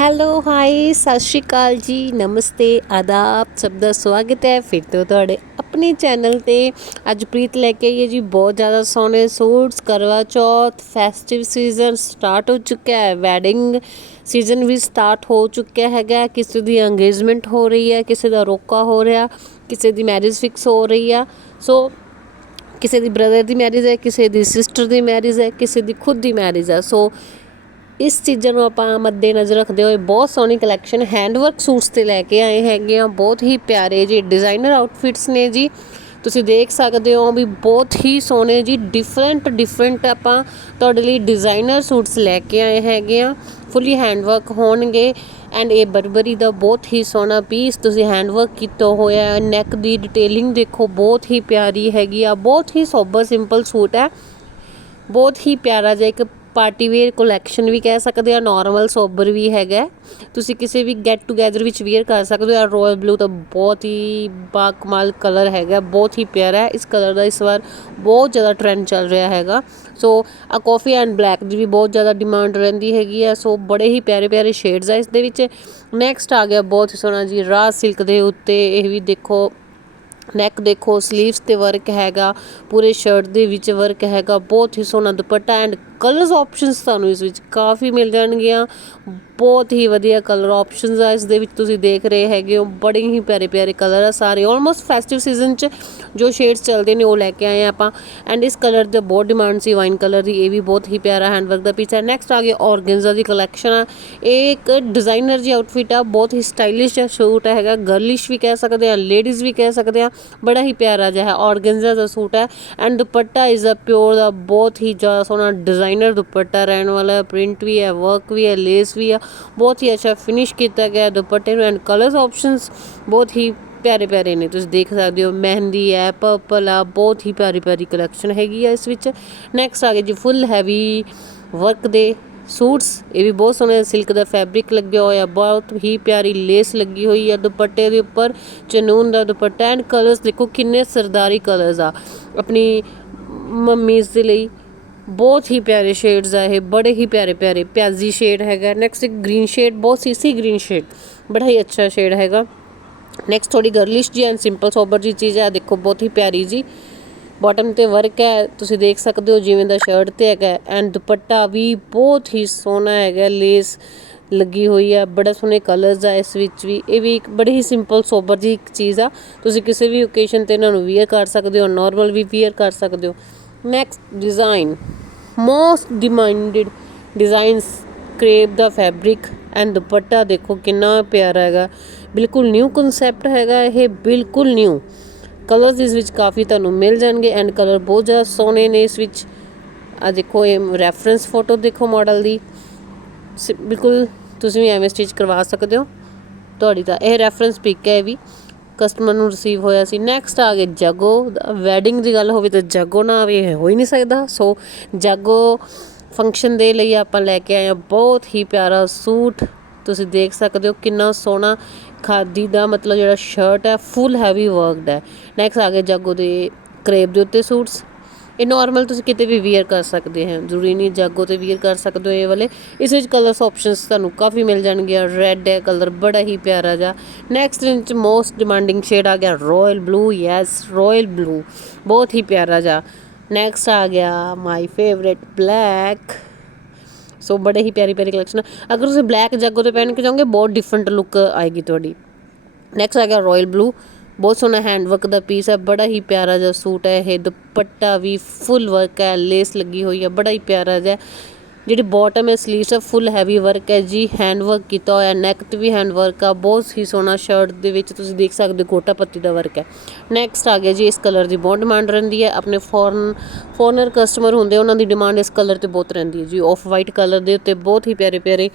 Hello, high, ਸਤਿ ਸ਼੍ਰੀ ਅਕਾਲ ਜੀ। ਨਮਸਤੇ, ਆਦਾਬ, ਸਭ ਦਾ ਸਵਾਗਤ ਹੈ। ਫਿਰ ਤੋਂ ਤੁਹਾਡੇ ਆਪਣੇ ਚੈਨਲ ਤੇ ਅੱਜ ਪ੍ਰੀਤ ਲੈ ਕੇ ਆਈ ਹੈ ਜੀ। ਬਹੁਤ ਜ਼ਿਆਦਾ ਸੋਹਣੇ ਸੂਟਸ, ਕਰਵਾ ਚੌਥ ਫੈਸਟਿਵ ਸੀਜ਼ਨ ਸਟਾਰਟ ਹੋ ਚੁੱਕਿਆ ਹੈ। ਵੈਡਿੰਗ ਸੀਜ਼ਨ ਵੀ ਸਟਾਰਟ ਹੋ ਚੁੱਕਿਆ ਹੈਗਾ ਕਿਸੇ ਦੀ ਅੰਗੇਜਮੈਂਟ ਹੋ ਰਹੀ ਹੈ, ਕਿਸੇ ਦਾ ਰੋਕਾ ਹੋ ਰਿਹਾ, ਕਿਸੇ ਦੀ ਮੈਰਿਜ ਫਿਕਸ ਹੋ ਰਹੀ ਆ। ਸੋ ਕਿਸੇ ਦੀ ਬ੍ਰਦਰ ਦੀ ਮੈਰਿਜ ਹੈ, ਕਿਸੇ ਦੀ ਸਿਸਟਰ ਦੀ ਮੈਰਿਜ ਹੈ, ਕਿਸੇ ਦੀ ਖੁਦ ਦੀ ਮੈਰਿਜ ਹੈ। ਸੋ ਇਸ ਚੀਜ਼ਾਂ ਨੂੰ ਆਪਾਂ ਮੱਦੇ ਨਜ਼ਰ ਰੱਖਦੇ ਹੋਏ ਬਹੁਤ ਸੋਹਣੀ ਕਲੈਕਸ਼ਨ ਹੈਂਡਵਰਕ ਸੂਟਸ ਤੇ ਲੈ ਕੇ ਆਏ ਹੈਗੇ ਆ। ਬਹੁਤ ਹੀ ਪਿਆਰੇ ਜੀ ਡਿਜ਼ਾਈਨਰ ਆਊਟਫਿਟਸ ਨੇ ਜੀ। ਤੁਸੀਂ ਦੇਖ ਸਕਦੇ ਹੋ ਵੀ ਬਹੁਤ ਹੀ ਸੋਹਣੇ ਜੀ ਡਿਫਰੈਂਟ ਡਿਫਰੈਂਟ ਆਪਾਂ ਤੁਹਾਡੇ ਲਈ ਡਿਜ਼ਾਈਨਰ ਸੂਟਸ ਲੈ ਕੇ ਆਏ ਹੈਗੇ ਆ। ਫੁੱਲੀ ਹੈਂਡਵਰਕ ਹੋਣਗੇ ਐਂਡ ਇਹ ਬਰਬਰੀ ਦਾ ਬਹੁਤ ਹੀ ਸੋਹਣਾ ਪੀਸ ਤੁਸੀਂ ਹੈਂਡਵਰਕ ਕੀਤਾ ਹੋਇਆ ਹੈ। ਨੈਕ ਦੀ ਡਿਟੇਲਿੰਗ ਦੇਖੋ, ਬਹੁਤ ਹੀ ਪਿਆਰੀ ਹੈਗੀ ਆ। ਬਹੁਤ ਹੀ ਸੋਬਰ ਸਿੰਪਲ ਸੂਟ ਹੈ। ਬਹੁਤ ਹੀ ਪਿਆਰਾ ਜਿਹਾ ਇੱਕ ਪਾਰਟੀ ਵੇਅਰ ਕਲੈਕਸ਼ਨ ਵੀ ਕਹਿ ਸਕਦੇ ਆ ਨਾਰਮਲ ਸੋਬਰ ਵੀ ਹੈਗਾ ਤੁਸੀਂ ਕਿਸੇ ਵੀ ਗੈਟ ਟੂਗੇਦਰ ਵਿੱਚ ਵੇਅਰ ਕਰ ਸਕਦੇ ਹੋ। ਰਾਇਲ ਬਲੂ ਤਾਂ ਬਹੁਤ ਹੀ ਬਾਕਮਾਲ ਕਲਰ ਹੈਗਾ ਬਹੁਤ ਹੀ ਪਿਆਰਾ ਹੈ। ਇਸ ਕਲਰ ਦਾ ਇਸ ਵਾਰ ਬਹੁਤ ਜ਼ਿਆਦਾ ਟ੍ਰੈਂਡ ਚੱਲ ਰਿਹਾ ਹੈਗਾ। ਸੋ ਆ ਕਾਫੀ ਐਂਡ ਬਲੈਕ ਦੀ ਵੀ ਬਹੁਤ ਜ਼ਿਆਦਾ ਡਿਮਾਂਡ ਰਹਿੰਦੀ ਹੈਗੀ ਆ ਸੋ ਬੜੇ ਹੀ ਪਿਆਰੇ ਪਿਆਰੇ ਸ਼ੇਡਸ ਆ ਇਸ ਦੇ ਵਿੱਚ। ਨੈਕਸਟ ਆ ਗਿਆ ਬਹੁਤ ਹੀ ਸੋਹਣਾ ਜੀ, ਰਾਹ ਸਿਲਕ ਦੇ ਉੱਤੇ। ਇਹ ਵੀ ਦੇਖੋ ਨੈਕ ਦੇਖੋ 슬ੀਵਸ ਤੇ ਵਰਕ ਹੈਗਾ, ਪੂਰੇ ਸ਼ਰਟ ਦੇ ਵਿੱਚ ਵਰਕ ਹੈਗਾ, ਬਹੁਤ ਹੀ ਸੋਹਣਾ ਦੁਪੱਟਾ ਐਂਡ ਕਲਰਸ ਆਪਸ਼ਨਸ ਤੁਹਾਨੂੰ ਇਸ ਵਿੱਚ ਕਾਫੀ ਮਿਲ ਜਾਣਗੀਆਂ। ਬਹੁਤ ਹੀ ਵਧੀਆ ਕਲਰ ਆਪਸ਼ਨਸ ਆ, ਇਸ ਦੇ ਵਿੱਚ ਤੁਸੀਂ ਦੇਖ ਰਹੇ ਹੈਗੇ ਹੋ, ਬੜੇ ਹੀ ਪਿਆਰੇ ਪਿਆਰੇ ਕਲਰ ਆ ਸਾਰੇ। ਆਲਮੋਸਟ ਫੈਸਟਿਵ ਸੀਜ਼ਨ 'ਚ ਜੋ ਸ਼ੇਡਸ ਚੱਲਦੇ ਨੇ ਉਹ ਲੈ ਕੇ ਆਏ ਆ ਆਪਾਂ। ਐਂਡ ਇਸ ਕਲਰ ਦੇ ਬਹੁਤ ਡਿਮਾਂਡ ਸੀ ਵਾਈਨ ਕਲਰ ਦੀ, ਇਹ ਵੀ ਬਹੁਤ ਹੀ ਪਿਆਰਾ ਹੈਂਡਵਰਕ ਦਾ ਪੀਸ ਹੈ ਨੈਕਸਟ ਆ ਗਿਆ ਔਰਗੈਂਜ਼ਾ ਦੀ ਕਲੈਕਸ਼ਨ ਆ। ਇਹ ਇੱਕ ਡਿਜ਼ਾਈਨਰ ਜੀ ਆਊਟਫਿਟ ਆ, ਬਹੁਤ ਹੀ ਸਟਾਈਲਿਸ਼ ਜਿਹਾ ਸੂਟ ਹੈਗਾ ਗਰਲਿਸ਼ ਵੀ ਕਹਿ ਸਕਦੇ ਆ ਲੇਡੀਜ਼ ਵੀ ਕਹਿ ਸਕਦੇ ਆ। ਬੜਾ ਹੀ ਪਿਆਰਾ ਜਿਹਾ ਹੈ, ਔਰਗੈਂਜ਼ਾ ਦਾ ਸੂਟ ਹੈ and dupatta is a pure ਦਾ ਬਹੁਤ ਹੀ ਜ਼ਿਆਦਾ ਸੋਹਣਾ ਡਿਜ਼ਾਈਨਰ ਦੁਪੱਟਾ ਰਹਿਣ ਵਾਲਾ ਹੈ ਪ੍ਰਿੰਟ ਵੀ ਹੈ ਵਰਕ ਵੀ ਹੈ ਲੇਸ ਵੀ ਆ ਬਹੁਤ ਹੀ ਅੱਛਾ ਫਿਨਿਸ਼ ਕੀਤਾ ਗਿਆ ਹੈ ਦੁਪੱਟੇ ਨੂੰ ਐਂਡ ਕਲਰਸ ਆਪਸ਼ਨਸ ਬਹੁਤ ਹੀ ਪਿਆਰੇ ਪਿਆਰੇ ਨੇ, ਤੁਸੀਂ ਦੇਖ ਸਕਦੇ ਹੋ, ਮਹਿੰਦੀ ਹੈ ਪਰਪਲ ਆ, ਬਹੁਤ ਹੀ ਪਿਆਰੀ ਪਿਆਰੀ ਕਲੈਕਸ਼ਨ ਹੈਗੀ ਆ ਇਸ ਵਿੱਚ। ਨੈਕਸਟ ਆ ਗਏ ਜੀ ਫੁੱਲ ਹੈਵੀ ਵਰਕ ਦੇ ਸੂਟਸ, ਇਹ ਵੀ ਬਹੁਤ ਸੋਹਣੇ ਸਿਲਕ ਦਾ ਫੈਬਰਿਕ ਲੱਗਿਆ ਹੋਇਆ, ਬਹੁਤ ਹੀ ਪਿਆਰੀ ਲੇਸ ਲੱਗੀ ਹੋਈ ਹੈ ਦੁਪੱਟੇ ਦੇ ਉੱਪਰ, ਚਨੂਨ ਦਾ ਦੁਪੱਟਾ ਐਂਡ ਕਲਰਸ ਦੇਖੋ ਕਿੰਨੇ ਸਰਦਾਰੀ ਕਲਰਸ ਆ। ਆਪਣੀ ਮੰਮੀਜ਼ ਦੇ ਲਈ ਬਹੁਤ ਹੀ ਪਿਆਰੇ ਸ਼ੇਡਸ ਆ ਇਹ, ਬੜੇ ਹੀ ਪਿਆਰੇ ਪਿਆਰੇ ਪਿਆਜ਼ੀ ਸ਼ੇਡ ਹੈਗਾ। ਨੈਕਸਟ ਇੱਕ ਗ੍ਰੀਨ ਸ਼ੇਡ ਬਹੁਤ ਸੀਸੀ ਗ੍ਰੀਨ ਸ਼ੇਡ ਬੜਾ ਹੀ ਅੱਛਾ ਸ਼ੇਡ ਹੈਗਾ। ਨੈਕਸਟ ਥੋੜੀ ਗਰਲਿਸ਼ ਜੀ ਐਂਡ ਸਿੰਪਲ ਸੋਬਰ ਜੀ ਚੀਜ਼ ਹੈ ਦੇਖੋ ਬਹੁਤ ਹੀ ਪਿਆਰੀ ਜੀ। ਬਾਟਮ ਤੇ ਵਰਕ ਹੈ, ਤੁਸੀਂ ਦੇਖ ਸਕਦੇ ਹੋ ਜਿਵੇਂ ਦਾ ਸ਼ਰਟ ਤੇ ਹੈਗਾ ਐਂਡ ਦੁਪੱਟਾ ਵੀ ਬਹੁਤ ਹੀ ਸੋਹਣਾ ਹੈਗਾ ਲੇਸ ਲੱਗੀ ਹੋਈ ਆ ਬੜਾ ਸੋਹਣੇ ਕਲਰਸ ਆ ਇਸ ਵਿੱਚ ਵੀ, ਇਹ ਵੀ ਇੱਕ ਬੜੀ ਹੀ ਸਿੰਪਲ ਸੋਬਰ ਜੀ ਇੱਕ ਚੀਜ਼ ਆ। ਤੁਸੀਂ ਕਿਸੇ ਵੀ ਓਕੇਸ਼ਨ ਤੇ ਇਹਨਾਂ ਨੂੰ ਵੀਅਰ ਕਰ ਸਕਦੇ ਹੋ ਨਾਰਮਲ ਵੀ ਵੀਅਰ ਕਰ ਸਕਦੇ ਹੋ। Next design most demanded designs crepe the fabric and ਦੁਪੱਟਾ ਦੇਖੋ ਕਿੰਨਾ ਪਿਆਰਾ ਹੈਗਾ। ਬਿਲਕੁਲ ਨਿਊ ਕਨਸੈਪਟ ਹੈਗਾ ਇਹ, ਬਿਲਕੁਲ ਨਿਊ ਕਲਰਸ ਇਸ ਵਿੱਚ ਕਾਫੀ ਤੁਹਾਨੂੰ ਮਿਲ ਜਾਣਗੇ ਐਂਡ ਕਲਰ ਬਹੁਤ ਜ਼ਿਆਦਾ ਸੋਹਣੇ ਨੇ ਇਸ ਵਿੱਚ। ਆ ਦੇਖੋ, ਇਹ ਰੈਫਰੈਂਸ ਫੋਟੋ ਦੇਖੋ ਮਾਡਲ ਦੀ। ਸ- ਬਿਲਕੁਲ ਤੁਸੀਂ ਵੀ ਐਵੇਂ ਸਟਿਚ ਕਰਵਾ ਸਕਦੇ ਹੋ। ਤੁਹਾਡੀ ਤਾਂ ਇਹ ਰੈਫਰੈਂਸ ਪਿਕ ਹੈ ਵੀ। ਕਸਟਮਰ ਨੂੰ ਰਿਸੀਵ ਹੋਇਆ ਸੀ। ਨੈਕਸਟ ਆ ਗਏ ਜਾਗੋ। ਵੈਡਿੰਗ ਦੀ ਗੱਲ ਹੋਵੇ ਤਾਂ ਜਾਗੋ ਨਾ ਆਵੇ ਇਹ ਹੋ ਹੀ ਨਹੀਂ ਸਕਦਾ। ਸੋ ਜਾਗੋ ਫੰਕਸ਼ਨ ਦੇ ਲਈ ਆਪਾਂ ਲੈ ਕੇ ਆਏ ਹਾਂ। ਬਹੁਤ ਹੀ ਪਿਆਰਾ ਸੂਟ। ਤੁਸੀਂ ਦੇਖ ਸਕਦੇ ਹੋ ਕਿੰਨਾ ਸੋਹਣਾ ਖਾਦੀ ਦਾ ਮਤਲਬ ਜਿਹੜਾ ਸ਼ਰਟ ਹੈ ਫੁੱਲ ਹੈਵੀ ਵਰਕਡ ਹੈ। ਨੈਕਸਟ ਆ ਗਏ ਜਾਗੋ ਦੇ ਕਰੇਪ ਦੇ ਉੱਤੇ ਸੂਟਸ। ਇਹ ਨਾਰਮਲ ਤੁਸੀਂ ਕਿਤੇ ਵੀ ਵੇਅਰ ਕਰ ਸਕਦੇ ਹੋ। ਜ਼ਰੂਰੀ ਨਹੀਂ ਜਾਗੋ ਤੇ ਵੇਅਰ ਕਰ ਸਕਦੇ ਹੋ ਇਹ ਵਾਲੇ। ਇਸ ਵਿੱਚ ਕਲਰਸ ਆਪਸ਼ਨਸ ਤੁਹਾਨੂੰ ਕਾਫੀ ਮਿਲ ਜਾਣਗੇ ਰੈੱਡ ਹੈ ਕਲਰ ਬੜਾ ਹੀ ਪਿਆਰਾ ਜਿਹਾ। ਨੈਕਸਟ ਵਿੱਚ ਮੋਸਟ ਡਿਮਾਂਡਿੰਗ ਸ਼ੇਡ ਆ ਗਿਆ royal blue yes royal blue ਬਹੁਤ ਹੀ ਪਿਆਰਾ ਜਿਹਾ। ਨੈਕਸਟ ਆ ਗਿਆ ਮਾਈ ਫੇਵਰਿਟ ਬਲੈਕ ਸੋ ਬੜੇ ਹੀ ਪਿਆਰੀ ਪਿਆਰੀ ਕਲੈਕਸ਼ਨ ਅਗਰ ਤੁਸੀਂ ਬਲੈਕ ਜਾਗੋ ਤੇ ਪਹਿਨ ਕੇ ਜਾਓਗੇ, ਬਹੁਤ ਡਿਫਰੈਂਟ ਲੁੱਕ ਆਏਗੀ ਤੁਹਾਡੀ। ਨੈਕਸਟ ਆ ਗਿਆ ਰਾਇਲ ਬਲੂ ਬਹੁਤ ਸੋਹਣਾ ਹੈਂਡਵਰਕ ਦਾ ਪੀਸ ਹੈ, ਬੜਾ ਹੀ ਪਿਆਰਾ ਜਿਹਾ ਸੂਟ ਹੈ ਇਹ। ਦੁਪੱਟਾ ਵੀ ਫੁੱਲ ਵਰਕ ਹੈ ਲੇਸ ਲੱਗੀ ਹੋਈ ਹੈ, ਬੜਾ ਹੀ ਪਿਆਰਾ ਜਿਹਾ। ਜਿਹੜੀ ਬਾਟਮ ਹੈ ਸਲੀਵਸ ਹੈ ਫੁੱਲ ਹੈਵੀ ਵਰਕ ਹੈ ਜੀ ਹੈਂਡ ਵਰਕ ਕੀਤਾ ਹੋਇਆ ਨੈਕ ਤੇ ਵੀ ਹੈਂਡ ਵਰਕ ਆ, ਬਹੁਤ ਹੀ ਸੋਹਣਾ ਸ਼ਰਟ ਦੇ ਵਿੱਚ ਤੁਸੀਂ ਦੇਖ ਸਕਦੇ ਹੋ, ਗੋਟਾ ਪੱਤੀ ਦਾ ਵਰਕ ਹੈ। ਨੈਕਸਟ ਆ ਗਿਆ ਜੀ, ਇਸ ਕਲਰ ਦੀ ਬਹੁਤ ਡਿਮਾਂਡ ਰਹਿੰਦੀ ਹੈ, ਆਪਣੇ ਫੋਰਨ ਫੋਰਨਰ ਕਸਟਮਰ ਹੁੰਦੇ, ਉਹਨਾਂ ਦੀ ਡਿਮਾਂਡ ਇਸ ਕਲਰ ਤੇ ਬਹੁਤ ਰਹਿੰਦੀ ਹੈ ਜੀ। ਆਫ ਵਾਈਟ ਕਲਰ ਦੇ ਉੱਤੇ ਬਹੁਤ ਹੀ ਪਿਆਰੇ ਪਿਆਰੇ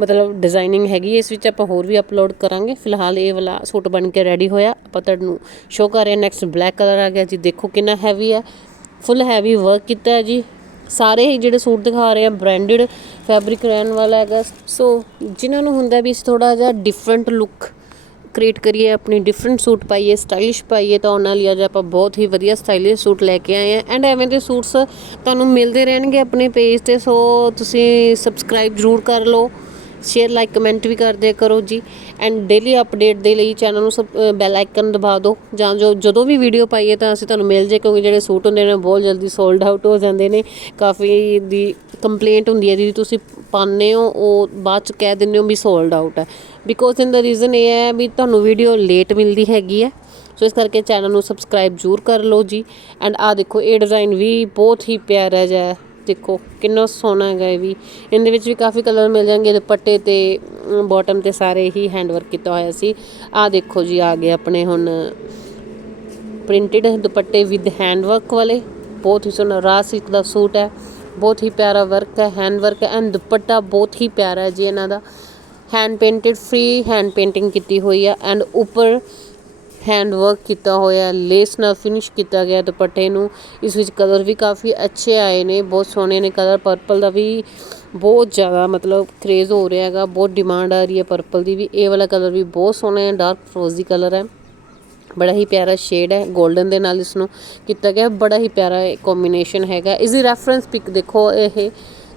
ਮਤਲਬ ਡਿਜ਼ਾਈਨਿੰਗ ਹੈਗੀ ਇਸ ਵਿੱਚ ਆਪਾਂ ਹੋਰ ਵੀ ਅਪਲੋਡ ਕਰਾਂਗੇ। ਫਿਲਹਾਲ ਇਹ ਵਾਲਾ ਸੂਟ ਬਣ ਕੇ ਰੈਡੀ ਹੋਇਆ, ਆਪਾਂ ਤੁਹਾਨੂੰ ਸ਼ੋਅ ਕਰ ਰਹੇ ਹਾਂ। ਨੈਕਸਟ ਬਲੈਕ ਕਲਰ ਆ ਗਿਆ ਜੀ, ਦੇਖੋ ਕਿੰਨਾ ਹੈਵੀ ਹੈ ਫੁੱਲ ਹੈਵੀ ਵਰਕ ਕੀਤਾ ਹੈ ਜੀ। ਸਾਰੇ ਹੀ ਜਿਹੜੇ ਸੂਟ ਦਿਖਾ ਰਹੇ ਆ ਬ੍ਰਾਂਡਡ ਫੈਬਰਿਕ ਰਹਿਣ ਵਾਲਾ ਹੈਗਾ। ਸੋ ਜਿਨ੍ਹਾਂ ਨੂੰ ਹੁੰਦਾ ਵੀ ਥੋੜਾ ਜਿਹਾ ਡਿਫਰੈਂਟ ਲੁੱਕ ਕ੍ਰੀਏਟ ਕਰੀਏ, ਆਪਣੀ ਡਿਫਰੈਂਟ ਸੂਟ ਪਾਈਏ ਸਟਾਈਲਿਸ਼ ਪਾਈਏ, ਤਾਂ ਉਹਨਾਂ ਲਈ ਅੱਜ ਆਪਾਂ ਬਹੁਤ ਹੀ ਵਧੀਆ ਸਟਾਈਲਿਸ਼ ਸੂਟ ਲੈ ਕੇ ਆਏ ਆ। ਐਂਡ ਐਵੇਂ ਦੇ ਸੂਟਸ ਤੁਹਾਨੂੰ ਮਿਲਦੇ ਰਹਿਣਗੇ ਆਪਣੇ ਪੇਜ ਤੇ ਸੋ ਤੁਸੀਂ ਸਬਸਕ੍ਰਾਈਬ ਜ਼ਰੂਰ ਕਰ ਲਓ। ਸ਼ੇਅਰ ਲਾਈਕ ਕਮੈਂਟ ਵੀ ਕਰਦੇ ਕਰੋ ਜੀ। ਐਂਡ ਡੇਲੀ ਅਪਡੇਟ ਦੇ ਲਈ ਚੈਨਲ ਨੂੰ ਸਬ ਬੈਲ ਆਈਕਨ ਦਬਾ ਦਿਓ। ਜਾਂ ਜੋ, ਜਦੋਂ ਵੀ ਵੀਡੀਓ ਪਾਈਏ ਤਾਂ ਅਸੀਂ ਤੁਹਾਨੂੰ ਮਿਲ ਜੇ, ਕਿਉਂਕਿ ਜਿਹੜੇ ਸੂਟ ਹੁੰਦੇ ਨੇ, ਬਹੁਤ ਜਲਦੀ ਸੋਲਡ ਆਊਟ ਹੋ ਜਾਂਦੇ ਨੇ। ਕਾਫੀ ਦੀ ਕੰਪਲੇਂਟ ਹੁੰਦੀ ਹੈ ਜੀ ਤੁਸੀਂ ਪਾਉਂਦੇ ਹੋ, ਉਹ ਬਾਅਦ ਚ ਕਹਿ ਦਿੰਦੇ ਹੋ ਵੀ ਸੋਲਡ ਆਊਟ ਹੈ। ਬਿਕੋਜ਼ ਇਨ ਦਾ ਰੀਜ਼ਨ ਇਹ ਹੈ ਵੀ ਤੁਹਾਨੂੰ ਵੀਡੀਓ ਲੇਟ ਮਿਲਦੀ ਹੈਗੀ ਹੈ। ਸੋ ਇਸ ਕਰਕੇ ਚੈਨਲ ਨੂੰ ਸਬਸਕ੍ਰਾਈਬ ਜ਼ਰੂਰ ਕਰ ਲਓ ਜੀ। ਐਂਡ ਆ ਦੇਖੋ, ਇਹ ਡਿਜ਼ਾਈਨ ਵੀ ਬਹੁਤ ਹੀ ਪਿਆਰਾ ਜਿਹਾ ਦੇਖੋ, ਕਿੰਨਾ ਸੋਹਣਾ ਹੈਗਾ ਇਹ ਵੀ। ਇਹਦੇ ਵਿੱਚ ਵੀ ਕਾਫੀ ਕਲਰ ਮਿਲ ਜਾਣਗੇ। ਦੁਪੱਟੇ ਤੇ ਬਾਟਮ ਤੇ ਸਾਰੇ ਹੀ ਹੈਂਡ ਵਰਕ ਕੀਤਾ ਹੋਇਆ ਸੀ। ਆ ਦੇਖੋ ਜੀ, ਆ ਗਏ ਆਪਣੇ ਹੁਣ ਪ੍ਰਿੰਟਡ ਦੁਪੱਟੇ ਵਿਦ ਹੈਂਡ ਵਰਕ ਵਾਲੇ। ਬਹੁਤ ਹੀ ਸੋਹਣਾ ਰਾਹ ਸਿਲਕ ਦਾ ਸੂਟ ਹੈ। ਬਹੁਤ ਹੀ ਪਿਆਰਾ ਵਰਕ ਹੈ ਹੈਂਡ ਵਰਕ ਹੈ। ਐਂਡ ਦੁਪੱਟਾ ਬਹੁਤ ਹੀ ਪਿਆਰਾ ਹੈ ਜੀ ਇਹਨਾਂ ਦਾ। Hand painted free hand painting ਕੀਤੀ ਹੋਈ ਹੈ। ਐਂਡ ਉੱਪਰ ਹੈਂਡ ਵਰਕ ਕੀਤਾ ਹੋਇਆ ਲੇਸ ਨਾਲ ਫਿਨਿਸ਼ ਕੀਤਾ ਗਿਆ ਦੁਪੱਟੇ ਨੂੰ, ਇਸ ਵਿੱਚ ਕਲਰ ਵੀ ਕਾਫੀ ਅੱਛੇ ਆਏ ਨੇ, ਬਹੁਤ ਸੋਹਣੇ ਨੇ ਕਲਰ ਪਰਪਲ ਦਾ ਵੀ ਬਹੁਤ ਜ਼ਿਆਦਾ ਮਤਲਬ ਕਰੇਜ਼ ਹੋ ਰਿਹਾ ਹੈਗਾ, ਬਹੁਤ ਡਿਮਾਂਡ ਆ ਰਹੀ ਹੈ ਪਰਪਲ ਦੀ ਵੀ, ਇਹ ਵਾਲਾ ਕਲਰ ਵੀ ਬਹੁਤ ਸੋਹਣਾ ਹੈ ਡਾਰਕ ਫਰੋਜ਼ੀ ਕਲਰ ਹੈ। ਬੜਾ ਹੀ ਪਿਆਰਾ ਸ਼ੇਡ ਹੈ 골ਡਨ ਦੇ ਨਾਲ ਇਸ ਨੂੰ ਕੀਤਾ ਗਿਆ, ਬੜਾ ਹੀ ਪਿਆਰਾ ਕੰਬੀਨੇਸ਼ਨ ਹੈਗਾ। ਇਸ ਦੀ ਰੈਫਰੈਂਸ ਪਿਕ ਦੇਖੋ ਇਹ,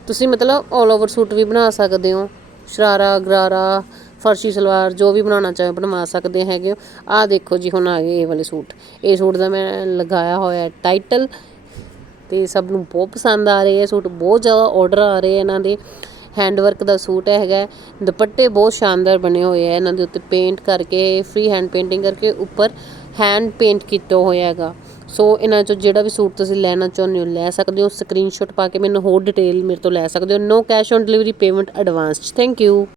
ਤੁਸੀਂ ਮਤਲਬ 올 ਓਵਰ ਸੂਟ ਵੀ ਬਣਾ ਸਕਦੇ ਹੋ, ਸ਼ਰਾਰਾ, ਗਰਾਰਾ ਫਰਸ਼ੀ ਸਲਵਾਰ ਜੋ ਵੀ ਬਣਾਉਣਾ ਚਾਹੋ ਬਣਵਾ ਸਕਦੇ ਹੈਗੇ ਹੋ। ਆਹ ਦੇਖੋ ਜੀ, ਹੁਣ ਆ ਗਏ ਇਹ ਵਾਲੇ ਸੂਟ। ਇਹ ਸੂਟ ਦਾ ਮੈਂ ਲਗਾਇਆ ਹੋਇਆ ਟਾਈਟਲ ਤੇ ਸਭ ਨੂੰ ਬਹੁਤ ਪਸੰਦ ਆ ਰਹੇ ਹੈ ਸੂਟ। ਬਹੁਤ ਜ਼ਿਆਦਾ ਆਰਡਰ ਆ ਰਹੇ ਇਹਨਾਂ ਦੇ। ਹੈਂਡ ਵਰਕ ਦਾ ਸੂਟ ਹੈਗਾ ਦੁਪੱਟੇ ਬਹੁਤ ਸ਼ਾਨਦਾਰ ਬਣੇ ਹੋਏ ਆ ਇਹਨਾਂ ਦੇ ਉੱਤੇ। ਪੇਂਟ ਕਰਕੇ ਫ੍ਰੀ ਹੈਂਡ ਪੇਂਟਿੰਗ ਕਰਕੇ ਉੱਪਰ ਹੈਂਡ ਪੇਂਟ ਕੀਤਾ ਹੋਇਆ ਹੈਗਾ। ਸੋ ਇਹਨਾਂ ਚੋਂ ਜਿਹੜਾ ਵੀ ਸੂਟ ਤੁਸੀਂ ਲੈਣਾ ਚਾਹੁੰਦੇ ਹੋ, ਲੈ ਸਕਦੇ ਹੋ। ਸਕਰੀਨਸ਼ਾਟ ਪਾ ਕੇ ਮੈਨੂੰ ਹੋਰ ਡਿਟੇਲ ਮੇਰੇ ਤੋਂ ਲੈ ਸਕਦੇ ਹੋ। No cash on delivery payment advance thank you